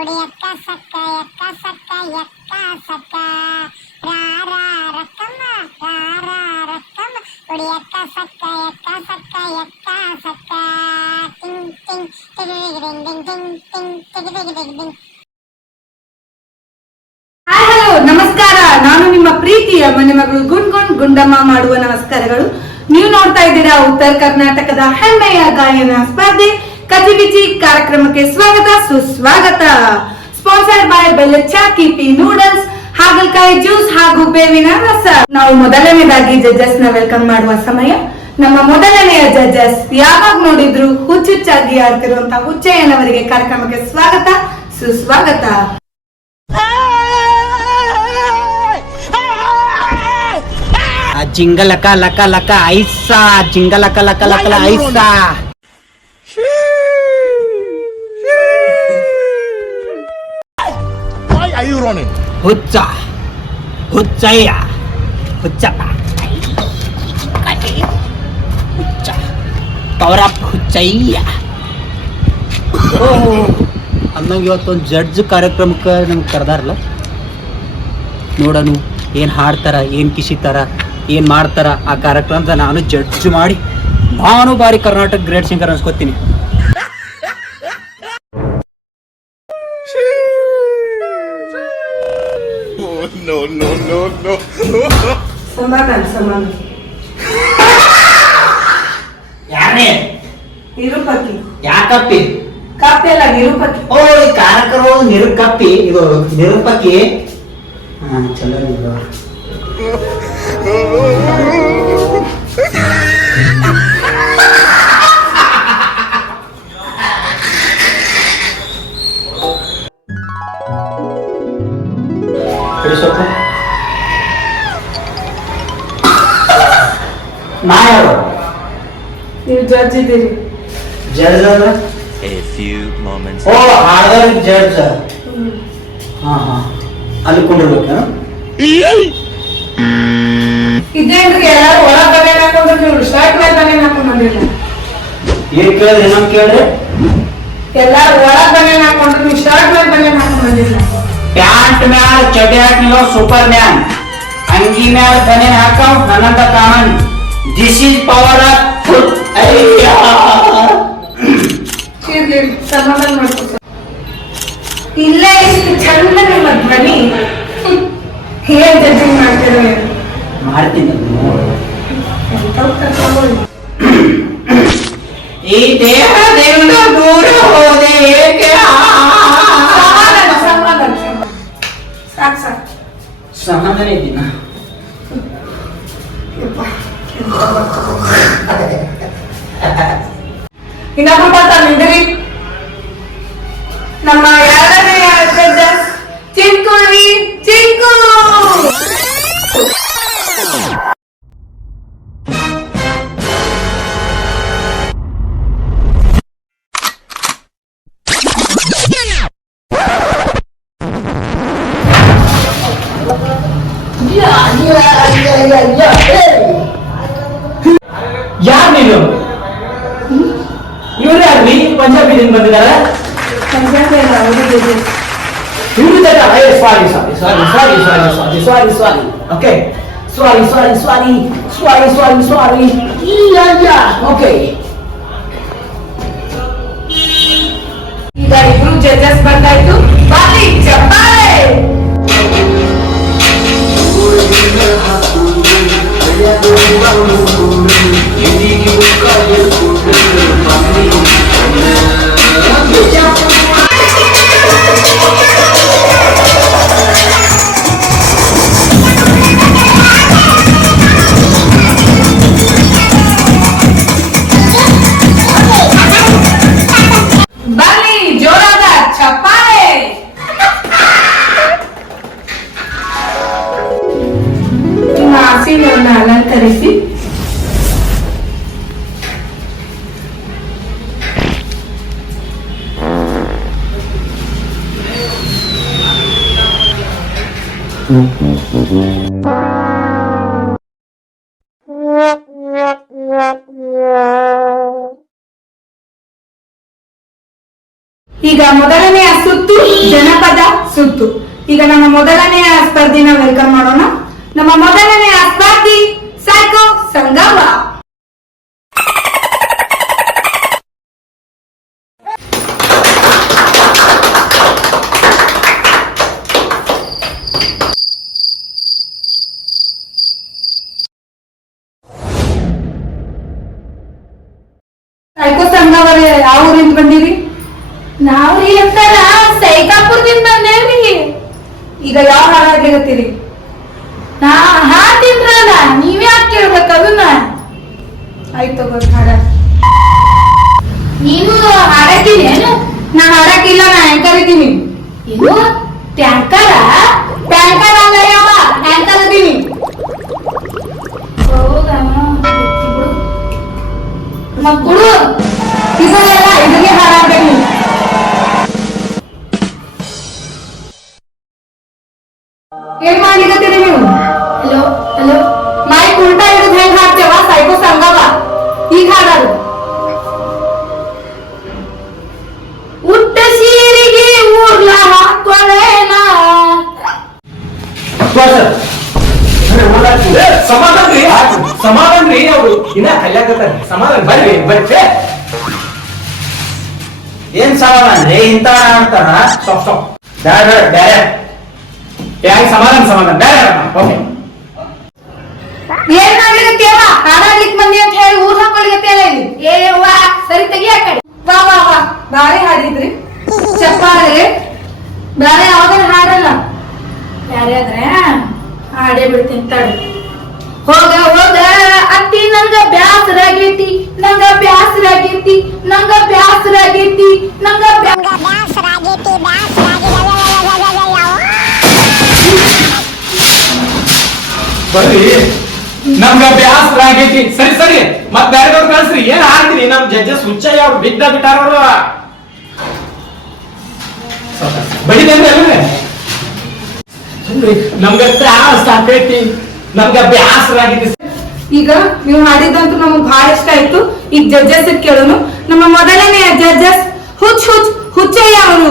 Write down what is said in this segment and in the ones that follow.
ಕುಡಿ ಅಕ್ಕ ಸಕ್ಕ ಎಕ್ಕ ಸಕ್ಕ ಎಕ್ಕ ಸಕ್ಕ ರಾರ ರಕ್ಕಮ್ಮ ರಾರ ರಕ್ಕಮ್ಮ ಕುಡಿ ಅಕ್ಕ ಸಕ್ಕ ಎಕ್ಕ ಸಕ್ಕ ಎಕ್ಕ ಸಕ್ಕ ಟಿಂಗ್ ಟಿಂಗ್ ಟಿಂಗ್ ಟಿಂಗ್ ಟಿಂಗ್ ಟಿಂಗ್ ಟಿಂಗ್ ಟಿಂಗ್ ಟಿಂಗ್. ಹಾಯ್ ಹಲೋ ನಮಸ್ಕಾರ. ನಾನು ನಿಮ್ಮ ಪ್ರೀತಿಯ ಮನೆ ಮಗಳು ಗುಂಡ್ಗುಂಡ್ ಗುಂಡಮ್ಮ ಮಾಡುವ ನಮಸ್ಕಾರಗಳು. ನೀವು ನೋಡ್ತಾ ಇದ್ದೀರಾ ಉತ್ತರ ಕರ್ನಾಟಕದ ಹೆಮ್ಮೆಯ ಗಾಯನ ಸ್ಪರ್ಧೆ ಕಚಿಬಿಚಿ ಕಾರ್ಯಕ್ರಮಕ್ಕೆ ಸ್ವಾಗತ ಸುಸ್ವಾಗತ. ಸ್ಪಾನ್ಸರ್ಡ್ ಬೈ ಬೆಲ್ಲಚ್ಚಾ ಕಿಪಿ ನೂಡಲ್ಸ್, ಹಾಗಲಕಾಯಿ ಜ್ಯೂಸ್ ಹಾಗೂ ಬೇವಿನ ರಸ. ನಾವು ಮೊದಲನೇದಾಗಿ ಜಡ್ಜಸ್ ನ ವೆಲ್ಕಮ್ ಮಾಡುವ ಸಮಯ. ನಮ್ಮ ಮೊದಲನೆಯ ಜಡ್ಜಸ್ ಯಾವಾಗ ನೋಡಿದ್ರು ಹುಚ್ಚುಚ್ಚಾಗಿ ಆಡ್ತಿರುವಂತಹ ಹುಚ್ಚಯ್ಯನವರಿಗೆ ಕಾರ್ಯಕ್ರಮಕ್ಕೆ ಸ್ವಾಗತ ಸುಸ್ವಾಗತ. ಜಿಂಗಲಕ ಲಕ ಲಕ ಐಸಾ ಜಿಂಗಲಕ ಲಕ ಲಕ ಐಸಾ. ಹುಚ್ಚ ಹುಚ್ಚಯ್ಯ ಹುಚ್ಚಪ್ಪ ಹುಚ್ಚ ಪವರಪ್ಪ ಹುಚ್ಚಯ್ಯ. ಅಂದಂಗೆ ಇವತ್ತೊಂದು ಜಡ್ಜ್ ಕಾರ್ಯಕ್ರಮಕ್ಕೆ ನಮ್ಗೆ ಕರೆದಾರಲ್ಲ, ನೋಡೋಣ ಏನು ಹಾಡ್ತಾರ, ಏನು ಕಿಸಿತಾರ, ಏನು ಮಾಡ್ತಾರ ಆ ಕಾರ್ಯಕ್ರಮದ ನಾನು ಜಡ್ಜ್ ಮಾಡಿ ನಾನು ಬಾರಿ ಕರ್ನಾಟಕ ಗ್ರೇಟ್ ಸಿಂಗರ್ ಅನ್ಸ್ಕೊತೀನಿ. ಯಾರೇ ನಿರುಪತಿ ಯಾಕಪ್ಪಿ ಕಾಪಿ ಅಲ್ಲ ನಿರುಪತಿ. ಓ ಈ ಕಾರ್ಯಕ್ರಮ ನಿರುಕಪ್ಪಿ ಇದು ನಿರುಪಕ್ಕಿ. ಹಾ ಚಲೋ ನೀವು ನಾ ಯಾರು? ನೀವು ಜಡ್ಜ್ ಇದ್ದೀರಿ. ಜಡ್ಜ್ ಅಂದ್ರೆ ಓ ಹಾಡೋರಿಗೆ ಜಡ್ಜ್. ಹಾ ಹಾ ಅಲ್ಲಿ ಕೊಂಡಿರ್ಬೇಕೇನು? ಇದೇನ್ರಿ ಎಲ್ಲಾರು ಒಳ ಬನೆ ಹಾಕೊಂಡ್ರೆ ನೀವು ಶರ್ಟ್ ಮೇಲೆ ಬನೆ ಹಾಕೊಂಡ್ ಬಂದಿಲ್ಲ. ಏನ್ ಕೇಳಿದ್ರಿ? ಏನಂತ ಕೇಳ್ರಿ? ಎಲ್ಲಾರು ಒಳ ಬನೆ ಹಾಕೊಂಡ್ರೆ ನೀವು ಶರ್ಟ್ ಮೇಲೆ ಬನೆ ಹಾಕೊಂಡ್ ಬಂದಿಲ್ಲ. ಪ್ಯಾಂಟ್ ಮ್ಯಾಲ ಚಡ್ಡಿ ಹಾಕಿಲ್ಲ ಸೂಪರ್ ಮ್ಯಾನ್, ಅಂಗಿ ಮ್ಯಾಲ ಬನೇನ್ ಹಾಕವ್ ನನ್ನಂತ common. This is power of food. ಸಮಾಧಾನ ಮಾಡ್ಕೊ. ಇಲ್ಲೇ ಇಷ್ಟು ಚಂದ ನಿಮ್ಮ ಧ್ವನಿ ಹೇಗೆ ಜಡ್ಜಿಂಗ್ ಮಾಡ್ತಿರೋ ಮಾಡ್ತೀನಿ. ಎಂತವ್ ಕರ್ಕೊಂಡು ಈ ದೇಹದಿಂದ ದೂರ ಹೋದೆ ಏಕೆ? ಸಮಾಧಾನ ಸಾಕು ಸಾಕು. ಸಮಾಧಾನ ಇದ್ದೀನ. ಇನ್ನೊಬ್ಬ ಬರ್ತಾನೆ ನಿಂದ್ರಿ. ನಮ್ಮ ಎರಡನೆಯ ಜಡ್ಜಸ್ ಚಿಂಕುಳಿ ಚಿಂಕು. ಯಾರು ನೀನು? ಇವ್ರು ಯಾರು? ಪಂಜಾಬಿದಿಂದ ಬಂದಿದ್ದಾರೆ. ಈಗ ಇಬ್ರು ಜಡ್ಜಸ್ ಬಂದಾಯ್ತು. ಬಾಲಿ ಚಪ್ಪಾಳೆ. ಬಾಲಿ ಜೋರಾದ ಚಪ್ಪಾಳೆ. ನಿಮ್ಮ ಆಸೀನವನ್ನು ಅಲಂಕರಿಸಿ. ಈಗ ಮೊದಲನೆಯ ಸುತ್ತು ಸುತ್ತು ಜನಪದ ಸುತ್ತು. ಈಗ ನಮ್ಮ ಮೊದಲನೆಯ ಸ್ಪರ್ಧಿನ ವೆಲ್ಕಮ್ ಮಾಡೋಣ. ನಮ್ಮ ಮೊದಲನೆಯ ಸ್ಪರ್ಧಿ ಸೈಕೋ ಸಂಗಮ. ಸೈಕೋ ಸಂಘವರೇ ಯಾವ ಊರಿಂದ ಬಂದಿರಿ? ನಾವು ಅಂತಾರ ಸೈಕಾಪುರದಿಂದ ಬಂದೇವ್ರಿ. ಈಗ ಯಾವ ಹಾಡು ಹಾಡ್ಲಿಕತ್ತೀರಿ? ನಾ ಹಾಡ್ತಿದ್ರಲ್ಲ, ನೀವ್ ಯಾಕೆ ಕೇಳ್ಬೇಕು ಅದನ್ನ? ಆಯ್ತು ಹಾಡ. ನೀನು ಹಾಡಕ್ಕಿಲ್ಲ ಏನು? ನಾ ಹಾಡಕ್ಕಿಲ್ಲ, ನಾ ಆಂಕರ್ ಇದ್ದೀನಿ. ಏನು ಟ್ಯಾಂಕರ? ಟ್ಯಾಂಕರ್ ಅಲ್ಲ ಯಾವ ಆಂಕರ್ ಇದ್ದೀನಿ. ಹೌದಾ? ಮಕ್ಕಳು ಇದನ್ನೆಲ್ಲ ಇದಕ್ಕೆ ಹಾಡಾಡ್ಬೇಕು. ಏನ್ ಮಾಡ್ಲಿಕತ್ತೀರಿ ನೀವು? ಹಲೋ ಹಲೋ, ಮೈಕ್ ಉಲ್ಟಾ ಹಿಡಿದು ಹೆಂಗ್ ಹಾಡ್ತೇವ ಸೈಕೋ ಸಂಗವ? ಈಗ ಹಾಡೋದು. ಉಟ್ಟ ಸೀರಿಗೆ ಊರ್ಲ ಹಾಕೊಳ್ಳೇನ. ಸಮಾಧಾನ ರೀ, ಸಮಾಧಾನ ರೀ. ಅವ್ರು ಇನ್ನ ಕಲ್ಯಾಕತ್ತಾರ. ಸಮಾಧಾನ ಬರ್ರಿ ಬರ್ರಿ. ಏನ್ ಸವಾಲ ಅಂದ್ರೆ ಇಂತ ಆಡ್ತಾರ. Stop stop. ಬ್ಯಾಡ ಬ್ಯಾಡ. ಯಾಕೆ ಸಮಾಧಾನ ಸಮಾಧಾನ ಬ್ಯಾಡ. ಓಕೆ. ಏನ್ ಮಾಡ್ಲಿಕತ್ತೇವ? ಹಾಡಾಡ್ಲಿಕ್ ಬಂದಿ ಅಂತ ಹೇಳಿ ಊರ್ ಹಾಕೊಳ್ಲಿಕತ್ತೇವ ಇಲ್ಲಿ. ಏ ವಾ, ಸರಿ ತೆಗಿಯ ಕಡೆ. ವಾ ವಾ ವಾ, ಬಾರಿ ಹಾಡಿದ್ರಿ. ಚಪ್ಪಾಳೆ ಬೇರೆ ಯಾವ್ದಾರ ಹಾಡಲ್ಲ. ಯಾರ್ಯಾದ್ರೆ ಹಾಡೇ ಬಿಡ್ತೀನಿ ತಡು. ಹೋಗ ಹೋಗ ಅತ್ತಿ ನಂಗ ಬ್ಯಾಸರಾಗೈತಿ, ನಂಗ ಬ್ಯಾಸರಾಗೈತಿ, ನಂಗ ಬ್ಯಾಸರಾಗೈತಿ, ನಂಗ ಬ್ಯಾಸರಾಗೈತಿ ಬರ್ರಿ. ನಮ್ಗ ಬ್ಯಾಸರ ಆಗೈತಿ. ಸರಿ ಸರಿ, ಮತ್ ಬ್ಯಾರೆದವ್ರು ಕಳ್ಸ್ರಿ. ಏನ್ ಹಾಡ್ತೀರಿ? ನಮ್ ಜಡ್ಜಸ್ ಹುಚ್ಚಯ್ಯ ಅವ್ರು ಬಿದ್ದ ಬಿಟ್ಟಾರ. ಅವ್ರು ಬಡಿದೇನ್ರಿ ಅಲ್ರಿ? ನಮ್ಗ ತ್ರಾಸ ಆಗೈತಿ, ನಮ್ಗ ಬ್ಯಾಸರ ಆಗೈತಿ. ಈಗ ನೀವು ಹಾಡಿದಂತೂ ನಮಗ್ ಬಹಳ ಇಷ್ಟ ಆಯ್ತು. ಈಗ ಜಡ್ಜಸ್ ಕೇಳೋನು. ನಮ್ಮ ಮೊದಲನೆಯ ಜಡ್ಜಸ್ ಹುಚ್ಚಯ್ಯ ಅವರು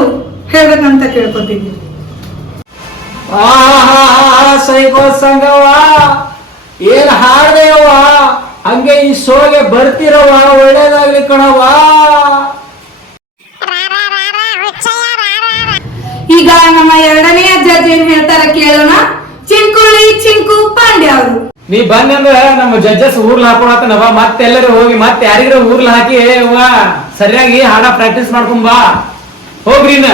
ಹೇಳ್ಬೇಕಂತ ಕೇಳ್ಕೊತೀವಿ. ಸೈಕೋ ಸಂಗವ ಏನ್ ಹಾಡ್ದೇವ, ಹಂಗೆ ಈ ಶೋಗೆ ಬರ್ತಿರವ, ಒಳ್ಳೇದಾಗ್ಲಿ ಕಣವ. ಈಗ ನಮ್ಮ ಎರಡನೆಯ ಜಡ್ಜ್ ಏನ್ ಹೇಳ್ತಾರ ಕೇಳೋಣ. ಚಿಂಕುಳಿ ಚಿಂಕು ಪಾಂಡ್ಯ ಅವರು. ನೀ ಬಂದಂದ್ರ ನಮ್ಮ ಜಡ್ಜಸ್ ಊರ್ಲ್ ಹಾಕೊಳತನವ. ಮತ್ತೆಲ್ಲರೂ ಹೋಗಿ ಮತ್ತೆ ಯಾರಿಗಾರ ಊರ್ಲ್ ಹಾಕಿ ಸರಿಯಾಗಿ ಹಾಡ ಪ್ರಾಕ್ಟೀಸ್ ಮಾಡ್ಕೊಂಬಾ. ಹೋಗ್ರಿ ಇನ್ನ.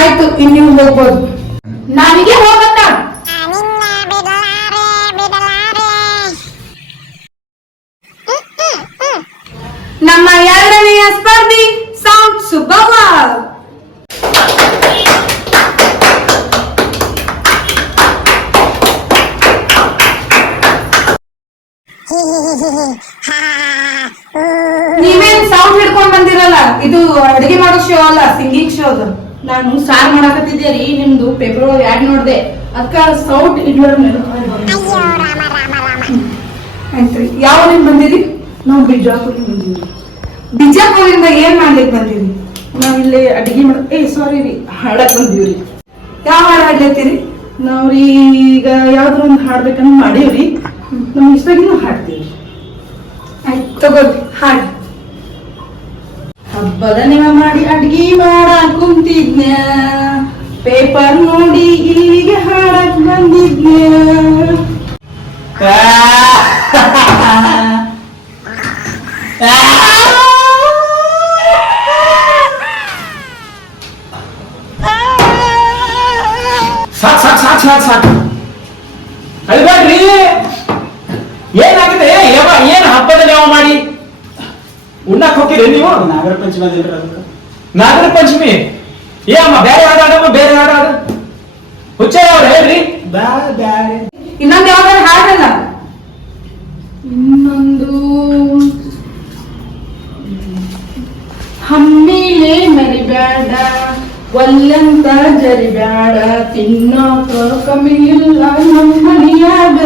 ಆಯ್ತು, ಇನ್ ನೀವು ಹೋಗ್ಬೋದು. ನನಗೆ ಹೋಗತ್ತ. ನಮ್ಮ ಎರಡನೆಯ ಸ್ಪರ್ಧಿ ಸೌಂಡ್ ಸುಬ್ಬವ್ವ. ನೀವೇನ್ ಸೌಂಡ್ ಹಿಡ್ಕೊಂಡ್ ಬಂದಿರಲ್ಲ? ಇದು ಅಡಿಗೆ ಮಾಡೋ ಶೋ ಅಲ್ಲ, ಸಿಂಗಿಂಗ್ ಶೋ ಅದು. ನಾನು ಸಾರ್ ಮಾಡಕತ್ತಿದ್ದೆ ರೀ, ನಿಮ್ದು ಪೇಪರ್ ಒಳಗೆ ಆಡ್ ನೋಡ್ದೆ, ಅದ್ಕ ಸೌಟ್ ಇಡ್ಲರ್ ಆಯ್ತ್ರಿ. ಯಾವ ನಿಮ್ ಬಂದಿರಿ? ನಾವು ಬಿಜಾಪುರ ಬಂದಿದ್ವಿ. ಬಿಜಾಪುರದಿಂದ ಏನ್ ಮಾಡ್ಲಿಕ್ ಬಂದಿರಿ? ನಾವಿಲ್ಲಿ ಅಡಿಗೆ ಮಾಡ ಸಾರಿ ರೀ, ಹಾಡಕ್ ಬಂದೀವ್ರಿ. ಯಾವ ಹಾಡು ಹಾಡ್ಲತ್ತೀರಿ? ನಾವ್ರಿ ಈಗ ಯಾವ್ದಾರ ಒಂದು ಹಾಡ್ಬೇಕಂತ ಮಾಡೀವ್ರಿ. ನಮ್ ಇಷ್ಟಾಗಿನೂ ಹಾಡ್ತೀವಿ. ಆಯ್ತು ತಗೋರಿ, ಹಾಡಿ. ಹಬ್ಬದ ನೆವ ಮಾಡಿ ಅಡ್ಗಿ ಮಾಡಕ್ ಕುಂತಿದ್ನ, ಪೇಪರ್ ನೋಡಿ ಇಲ್ಲಿಗೆ ಹಾಡಕ್ ಬಂದಿದ್ನ. ಸಾಕ್ ಸಾಕ್ ಸಾಕ್ ಸಾಕ್ ಸಾಕ್. ಅಲ್ಬೇಡ್ರಿ. ಏನಾಗಿದೆ? ಏನ್ ಹಬ್ಬದಲ್ಲಿ ಯಾವ ಮಾಡಿ ಉಣ್ಣಕ್ ಹೋಗಿರಿ ನೀವು? ನಾಗರ ಪಂಚಮಿ ಅದಿಲ್ರಿ? ನಾಗರ ಪಂಚಮಿ ಏ ಅಮ್ಮ, ಬೇರೆ ಹಾಡಾಡಮ್ಮ, ಬೇರೆ ಹಾಡಾಡ. ಹುಚ್ಚಯ್ಯ ಅವ್ರು ಹೇಳ್ರಿ. ಬ್ಯಾರೆ ಇನ್ನೊಂದ್ ಯಾವ್ದಾರ ಹಾಡಲ್ಲ? ಇನ್ನೊಂದು ಹಮ್ಮಿಲೆ ಮರಿಬ್ಯಾಡ, ಒಲ್ಲಂತ ಜರಿಬ್ಯಾಡ, ತಿನ್ನೋಕ ಕಮ್ಮಿ ಇಲ್ಲ ನಮ್ಮ ಮನಿಯಾಗ,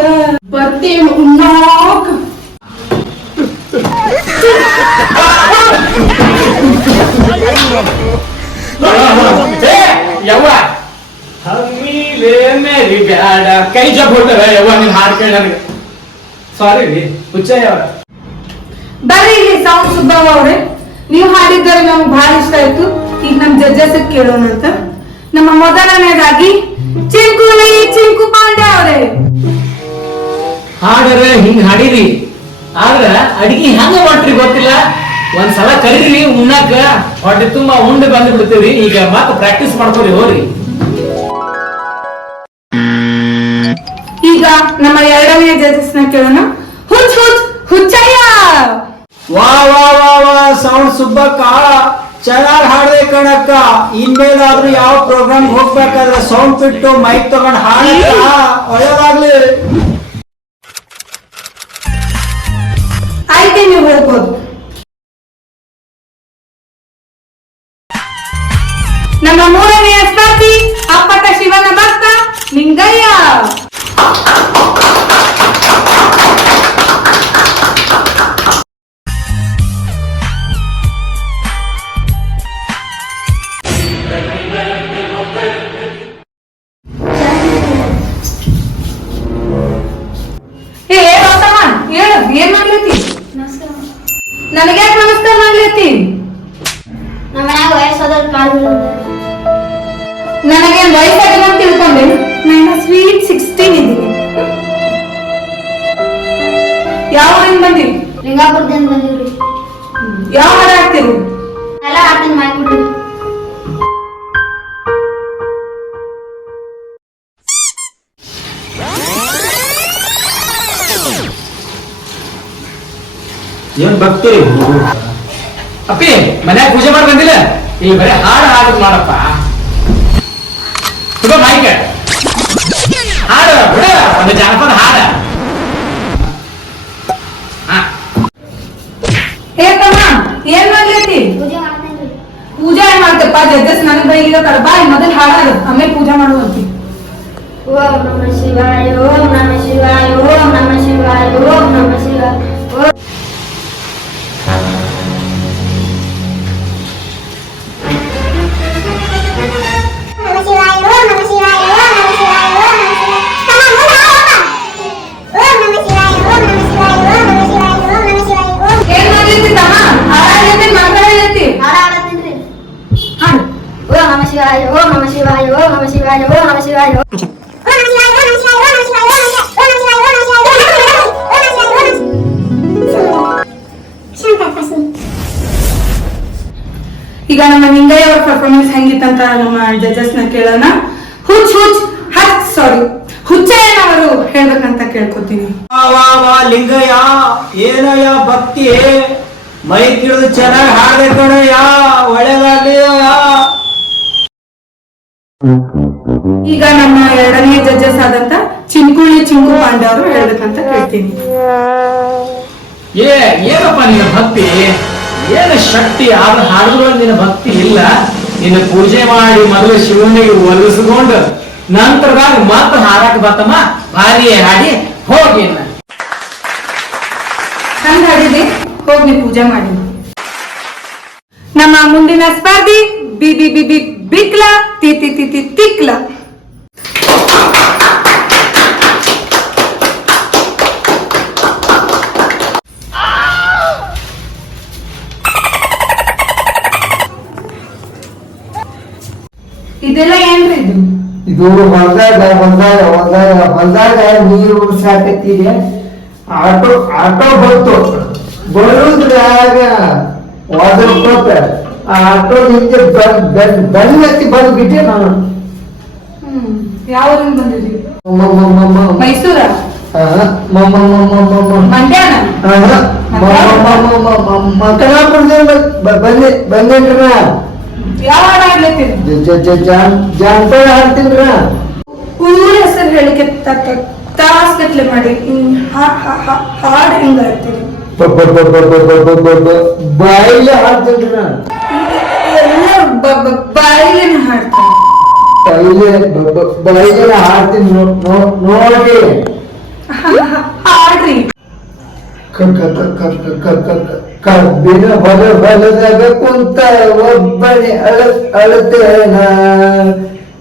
ಬರ್ತೀವಿ ಉಣ್ಣಾಕ. ಮೇರಿ ಬ್ಯಾಡ ಕೈ ಜಬ್ ಹೋಗ್ತಾರೆ ಯವ್ವ ನೀನ್ ಹಾಡ್ ಕೇಳಿ ನನಗೆ ಸಾರಿ ರೀ ಹುಚ್ಚಯ್ಯ ಅವರ ಬರ್ರಿ ಇಲ್ಲಿ ಸೌಂಡ್ ಸುಬ್ಬವ್ವ ಅವ್ರೆ, ನೀವು ಹಾಡಿದ್ದಾರೆ ನಮ್ಗೆ ಬಹಳ ಇಷ್ಟ ಆಯ್ತು. ಈಗ ನಮ್ ಜಡ್ಜಸ್ ಕೇಳೋಣ ಅಂತ. ನಮ್ಮ ಮೊದಲನೇದಾಗಿ ಚಿಂಕುಲಿ ಚಿಂಕು ಪಾಂಡೆ ಅವರೇ. ಹಾಡರ ಹಿಂಗ್ ಹಾಡಿರಿ, ಆದ್ರ ಅಡಿಗೆ ಹೆಂಗ ಮಾಡ್ರಿ ಗೊತ್ತಿಲ್ಲ. ಒಂದ್ಸಲ ಕರೀರಿ ಉಣ್ಣಾಕ, ಹೊಟ್ಟೆ ತುಂಬಾ ಉಂಡು ಬಂದ್ ಬಿಡ್ತೀವ್ರಿ. ಈಗ ಮತ್ತ ಪ್ರಾಕ್ಟೀಸ್ ಮಾಡ್ಕೊರಿ ಹೋರಿ. ಈಗ ನಮ್ಮ ಎರಡನೇ ಜಡ್ಜಸ್ ನ ಕೇಳೋಣ. ಹುಚ್ ಹುಚ್ ಹುಚ್ಚಯ್ಯ. ವಾ ವಾ ವಾ ವಾ ಸೌಂಡ್ ಸುಬ್ಬಕ್ಕ ಚೆನ್ನಾಗಿ ಹಾಡ್ದೆ ಕಣಕ್ಕ. ಇನ್ಮೇಲಾದ್ರೂ ಯಾವ ಪ್ರೋಗ್ರಾಮ್ ಹೋಗ್ಬೇಕಾದ್ರೆ ಸೌಂಡ್ ಬಿಟ್ಟು ಮೈಕ್ ತಗೊಂಡ್ ಹಾಡಕ್ಕ. ಒಳ್ಳೆದಾಗ್ಲಿ. ಆಯ್ಕೆ ನೀವು ಹೇಳ್ಬೋದು. ನಮ್ಮ ಮೂರನೆಯ ಸ್ಪರ್ಧಿ ಅಪ್ಪಟ ಶಿವನ ಭಕ್ತ ಲಿಂಗಯ್ಯ. ಏನ್ ಮಾಡ್ಲತ್ತಿ? ನನಗೆ ಯಾಕೆ ನಮಸ್ಕಾರ ಮಾಡ್ಲತ್ತಿ? ನನಗೆ ವಯಸ್ಸಾಗಿ ಅಂತ ತಿಳ್ಕೊಂಡೆ. ನಾನು ಸ್ವೀಟ್ 16 ಇದ್ದೀನಿ. ಯಾವ ಊರಿಂದ ಬಂದಿರಿ? ಲಿಂಗಾಪುರದಿಂದ ಬಂದಿವ್ರಿ. ಯಾವ ಹಾಡ ಹಾಡ್ತೀರಿ? ಎಲ್ಲ ಹಾಡ್ತೀನಿ ಮಾಡ್ಬಿಡ್ರಿ. ಏನ್ ಭಕ್ತಿ ಅಪ್ಪಿ ಮನ್ಯಾಗ ಪೂಜೆ ಮಾಡಿ ಬಂದಿಲ್ಲ, ಇಲ್ಲಿ ಬರೀ ಹಾಡು ಹಾಡೋದು ಮಾಡಪ್ಪ. ತುಂಬಾ ಮೈಕ್ ಹಾಡು ಬಿಡ, ಒಂದು ಜಾನಪದ ಹಾಡ. ಏ ತಮ್ಮ ಏನ್ ಮಾಡ್ಲತ್ತಿ? ಪೂಜೆ ಮಾಡ್ತೇನ್ರಿ. ಪೂಜೆ ಏನ್ ಮಾಡ್ತಪ್ಪ? ಜಡ್ಜಸ್ ನನಗ್ ಬೈಲಿಗತ್ತಾರ. ಬಾ ಮೊದಲು ಹಾಡಾರ, ಆಮೇಲೆ ಪೂಜೆ ಮಾಡುವಂತಿ. ಓಂ ನಮಃ ಶಿವಾಯ ಓಂ ನಮಃ ಶಿವಾಯ ಓಂ ನಮಃ ಶಿವಾಯ ಓಂ ನಮಃ ಶಿವಾಯ ಓಂ ಏನ್ ಮಾಡ್ಲತ್ತಿ ತಮ್ಮ? ಹಾಡಾಡ್ಲತ್ತಿ ಮಾತಾಡಲತ್ತಿ? ಹಾಡಾಡತ್ತೀನ್ರಿ. ಹಾಡು. ಓಂ ನಮಃ ಶಿವಾಯ ಓಂ ನಮಃ ಶಿವಾಯ ಓಂ ನಮಃ ಶಿವಾಯ ಓಂ ನಮಃ ಶಿವಾಯ ಈಗ ನಮ್ಮ ಲಿಂಗಯ್ಯ ಅವ್ರ ಪರ್ಫಾರ್ಮೆನ್ಸ್ ಹೆಂಗಿತ್ತಂತ ನಮ್ಮ ಜಡ್ಜಸ್ ನ ಕೇಳೋಣ. ಹುಚ್ ಹುಚ್ ಸಾರಿ ಹುಚ್ಚಯ್ಯನವರು ಹೇಳ್ಬೇಕಂತ ಕೇಳ್ಕೊತೀನಿ. ವಾ ವಾ ವಾ ಲಿಂಗಯ್ಯ ಏನಯ್ಯ ಭಕ್ತಿ, ಮೈಕ್ ಹಿಡಿದು ಚೆನ್ನಾಗಿ ಹಾಡ್ದೆ ಕಣಯ್ಯ. ಒಳ್ಳೆದಾಗ್ಲಿ. ಈಗ ನಮ್ಮ ಎರಡನೇ ಜಡ್ಜಸ್ ಆದಂತ ಚಿಂಕುಳಿ ಚಿಂಕು ಪಾಂಡೆ ಅವರು ಹೇಳ್ಬೇಕಂತ ಕೇಳ್ತೀನಿ. ಏನಪ್ಪ ನಿನ್ನ ಭಕ್ತಿ, ಏನು ಶಕ್ತಿ. ಆದ್ರೆ ಹಾಡಿದ್ರು ನಿನ್ನ ಭಕ್ತಿ ಇಲ್ಲ. ನಿನ್ನ ಪೂಜೆ ಮಾಡಿ ಮೊದಲು ಶಿವನಿಗೆ ಒಲಿಸ್ಕೊಂಡು ನಂತರದಾಗ ಮತ್ತೆ ಹಾಡಕ್ ಬರ್ತಮ್ಮ. ಭಾರಿ ಹಾಡಿ ಹೋಗಿ. ಹಂಗ ಹಾಡಿದೆ, ಹೋಗಿ ಪೂಜೆ ಮಾಡಿ. ನಮ್ಮ ಮುಂದಿನ ಸ್ಪರ್ಧಿ ಬಿ ಬಿ ಬಿ ಬಿ ಬಿಕ್ಲ ತಿ ತಿ ತಿ ತಿ ತಿಕ್ಲ. ಇದೆಲ್ಲ ಏನ್ರಿ ಇದು? ಇದು ಹೊಲದಾಗ ನೀರು ಉಡ್ಸಾಕತ್ತೀರಿ. ಆಟೋ ಬಂತು, ಬರುದ್ರಾಗ ಒದರ್ಕೋತ ಆ ಆಟೋ ನಿಂತೆ ಬೆನ್ನತ್ತಿ ಬಂದ್ಬಿಟ್ಟೆ ನಾನು. ಯಾವ ಊರಿಂದ ಬಂದಿದ್ರಿ? ಮೈಸೂರ? ಮಂಡ್ಯಾನ? ಬಂದೇನ್ರಿ. ಯಾವ ಹಾಡ ಹಾಡ್ಲತ್ತೀರಿ? ಜಾನಪದ ಹಾಡ್ತೀನ್ರ. ಊರ ಹೆಸರು ಹೇಳಿಕೆ ತಾಸ್ಗಟ್ಲೆ ಮಾಡಿ ಹಾಡು ಹೆಂಗ ಹಾಡ್ತೀರಿ? ಬಾಯಿಲೆ ಹಾಡ್ತೀನ್ರ. ಎಲ್ಲ ಬಾಯಿಲೇನೆ ಹಾಡ್ತಾರೆ. ಬಾಯಿಲೆ ಹಾಡ್ತೀನಿ ನೋಡಿ. ಹಾಡ್ರಿ. ಕಬ್ಬಿನ ಹೊಲದಾಗ ಕುಂತ ಒಬ್ಬನೇ ಅಳತೇನ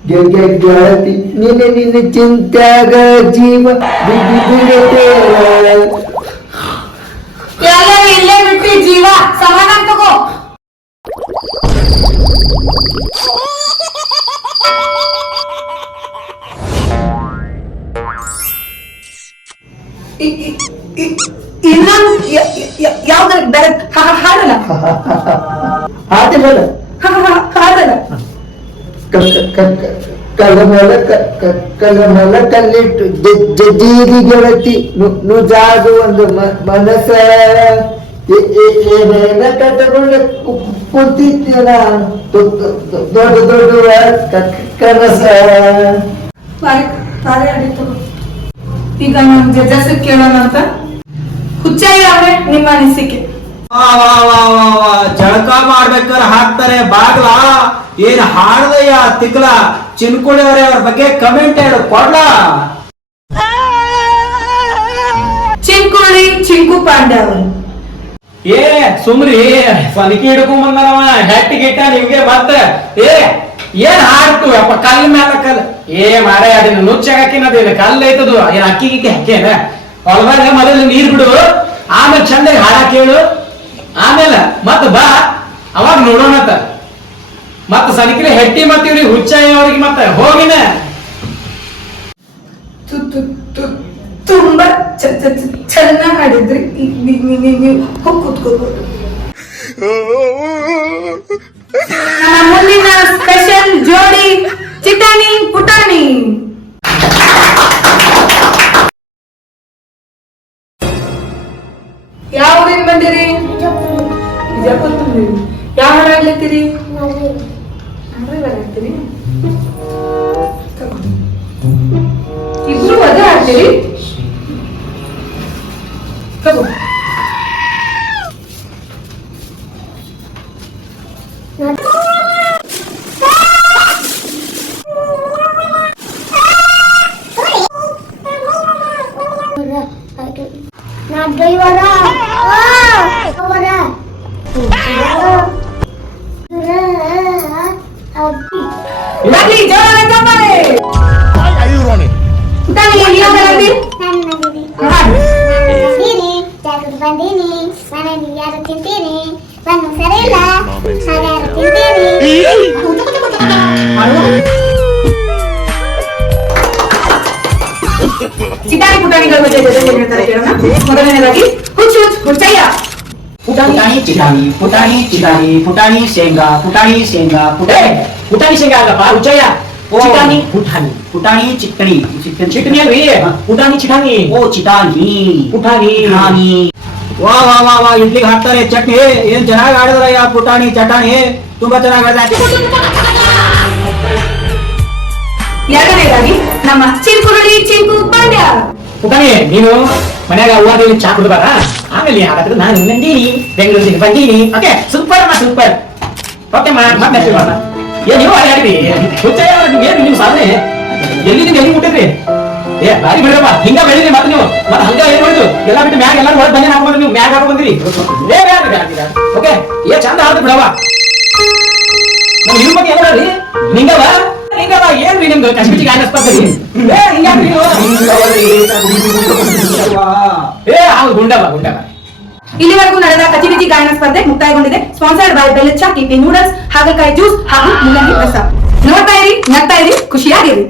ಗೆಳತಿ ನಿನ್ನ ಚಿಂತ್ಯಾಗ ಜೀವ ಬಿಡುತ್ತೆ ಎಲ್ಲ ಇಲ್ಲೇ ಬಿಟ್ಟು ಜೀವ ಸಮಾನ ತಗೋ. ಇನ್ನೊಂದು ಯಾವ್ದಾರ ಬೇರೆ ಹಾಡಲ್ಲ ಆದಿಲ್ಲ ಹಾಡಲ್ಲ. ಕಲಮಲ ಕಲ್ಲಿಟ್ಟು ಜೀರಿ ಗೆಳತಿ ನುಜಾದು ಒಂದು ಮನಸ್ಸ ಏನೇನ ಕಟ್ಟಕೊಂಡು ಕುಂತಿದ್ದೆ ನಾನು ದೊಡ್ಡ ದೊಡ್ಡ ಕನಸ. ಈಗ ನಾನು ಜಡ್ಜಸ್ ಕೇಳೋಣ ಅಂತ. ಹುಚ್ಚಯ್ಯ ಅವರೇ, ನಿಮ್ಮ ಅನಿಸಿಕೆ? ಜಳಕ ಮಾಡ್ಬೇಕಾರ ಹಾಕ್ತಾರೆ ಬಾಗ್ಲ. ಏನ್ ಹಾಡ್ದಯ್ಯ ತಿಕ್ಲ ಚಿನ್ಕುಳಿ ಅವ್ರೆ, ಅವ್ರ ಬಗ್ಗೆ ಕಮೆಂಟ್ ಹೇಳು ಕೊಡ್ಲ. ಚಿನ್ಕುಳಿ ಚಿಂಕು ಪಾಂಡೆ ಅವರು. ಏ ಸುಮ್ರಿ ಸನಿಕಿ ಹಿಡ್ಕೊಂಡ್ ಬಂದನವ ಹೆಟ್ಟಿ ಗಿಟ್ಟ ನಿಮ್ಗೆ ಮತ್ತ ಏನ್ ಹಾಡ್ತು ಅಪ್ಪ ಕಲ್ ಮ್ಯಾಲ ಕಲ್. ಮಾರ ಅದನ್ನ ನುಚ್ಚಾಕಿನದೇನು ಕಲ್ಲು ಐತದು, ಏನ್ ಅಕ್ಕಿ ಗಿಕ್ಕಿ ಹಾಕೇನ ಹೊಲದಾಗ ಮೊದಲು ನೀರ್ ಬಿಡು, ಆಮೇಲೆ ಚಂದಾಗಿ ಹಾಡಾಕ್ ಹೇಳು, ಆಮೇಲೆ ಮತ್ ಬಾ ಅವಾಗ ನೋಡೋಣತ. ಮತ್ತ ಸನಿಕಿಲಿ ಹೆಟ್ಟಿ ಮತ್ತ ಇವ್ರಿಗೆ ಹುಚ್ಚಯ್ಯ ಅವ್ರಿಗೆ ಮತ್ತ ಹೋಗಿನ ತುಂಬಾ ಚೆನ್ನಾಗಿ ಹಾಡಿದ್ರಿ. ನೀವು ಕೂತ್ಕೋಬಹುದು. ನಮ್ಮ ಮುಂದಿನ ಸ್ಪೆಷಲ್ ಜೋಡಿ ಚಿಟಾಣಿ ಪುಟಾಣಿ. ಯಾವ ಊರಿಂದ ಬಂದಿರಿ? ಬಿಜಾಪುರ ಬಂದಿರಿ. ಯಾವ ಹಾಡಾಗ್ಲತ್ತೀರಿ? ಬರಾಗ್ತೀರಿ? ಇಬ್ರು ಅದೇ ಹಾಡ್ತೀರಿ? ತಗೋ. ಬಂದೀನಿ ಮನೆಯಲ್ಲಿ ಯಾರು ತಿಂತೀನಿ ಬನ್ನು ಸರಿಯಿಲ್ಲ ಹಾಗಾರು ತಿಂತೀನಿ. ಚಿಟಾಣಿ ಪುಟಾಣಿಗಳ ಬಗ್ಗೆ ಹೇಳ್ತಾರೆ ಕೇಳೋಣ. ಮೊದಲನೇದಾಗಿ ಹುಚ್ಚು ಹುಚ್ಚಯ್ಯ. ಪುಟಾಣಿ ಚಿಟಾಣಿ ಪುಟಾಣಿ ಚಿಟಾಣಿ ಪುಟಾಣಿ ಶೇಂಗಾ ಪುಟಾಣಿ ಶೇಂಗಾ ಪುಟಾಣಿ ಶೇಂಗಾ ಅಲ್ಲಪ್ಪ ಹುಚ್ಚಯ್ಯ. ಚಿಟಾಣಿ ಪುಟಾಣಿ ಪುಟಾಣಿ ಚಿಟ್ಟಣಿ ಚಿಟ್ಟಣಿ ಅಲ್ರಿ ಪುಟಾಣಿ ಚಿಟಾಣಿ. ಚಿಟಾಣಿ ಪುಟಾಣಿ ಚಿಟಾಣಿ. ವಾ ವಾ ವಾ ವಾ ಇಡ್ಲಿಗೆ ಹಾಕ್ತಾರೆ ಚಟ್ನಿ. ಏನ್ ಚೆನ್ನಾಗಿ ಆಡಿದ್ರಯ್ಯ ಪುಟಾಣಿ ಚಟಾಣಿ, ತುಂಬಾ ಚೆನ್ನಾಗಿ ಆಡಿದ. ಎರಡನೇದಾಗಿ ನಮ್ಮ ಚಿಂಕುರುಳಿ ಚಿಂಕು ಪಾಂಡ್ಯ. ಪುಟಾಣಿ ನೀನು ಮನ್ಯಾಗ ಅವ್ವಾದೇವಿ ಚಾ ಕುಡ್ದಾರ, ಆಮೇಲೆ ಹಾಗಾದ್ರೆ ನಾನು ನಂದೀನಿ ಬೆಂಗಳೂರಿಗೆ ಬಂದೀನಿ. ಓಕೆ ಸೂಪರ್ ಅಮ್ಮ ಸೂಪರ್. ಓಕೆ ಮತ್ತೆ ಏನ್ ನೀವು ಆಡಿದ್ರಿ ಹುಚ್ಚಯ್ಯ ಏನ್ ನೀವು ಸಾಧನೆ ಎಲ್ಲಿ ಮುಟ್ಟಿದ್ರಿ? ಬಾರಿ ಬಿಡ್ರಪ್ಪ, ಹಿಂಗ ಬೆಳಿದ್ರಿ ಮತ್ತೆ ನೀವು ಮತ್ತೆ ಹಂಗ ಏನ್ ನೋಡಿದ್ರು ಎಲ್ಲ ಬಿಟ್ಟು ಮ್ಯಾಗ ಎಲ್ಲರೂ ಹೊರಗೆ ಬಂದೇನ ಹಾಕೊಂಡ್ರಿ, ನೀವು ಮ್ಯಾಗ ಹಾಕೊಂಡ್ ಬಂದ್ರಿ. ಓಕೆ ಚಂದ ಆಡ್ದು ಬಿಡವ. ನಮ್ ನಿಮ್ಮ ಬಗ್ಗೆ ಏನ್ರಿ ನಿಂಗವ ಏನ್ರಿ ನಿಮ್ದು ಕಶ್ಮೀರಿ ಗಾಯನ ಸ್ಪರ್ಧೆ? ಗುಂಡವ. ಇಲ್ಲಿವರೆಗೂ ನಡೆದ ಕಚಿಬಿಚಿ ಗಾಯನ ಸ್ಪರ್ಧೆ ಮುಕ್ತಾಯಗೊಂಡಿದೆ. ಸ್ಪಾನ್ಸರ್ಡ್ ಬೈ ಬೆಲ್ಲಚ್ಚ ಟಿಪಿ ನೂಡಲ್ಸ್, ಹಾಗಲಕಾಯಿ ಜ್ಯೂಸ್ ಹಾಗೂ ಮೂಲಂಗಿ ರಸ. ನೋಡ್ತಾ ಇರಿ, ನಗ್ತಾ ಇರಿ, ಖುಷಿಯಾಗಿರಿ.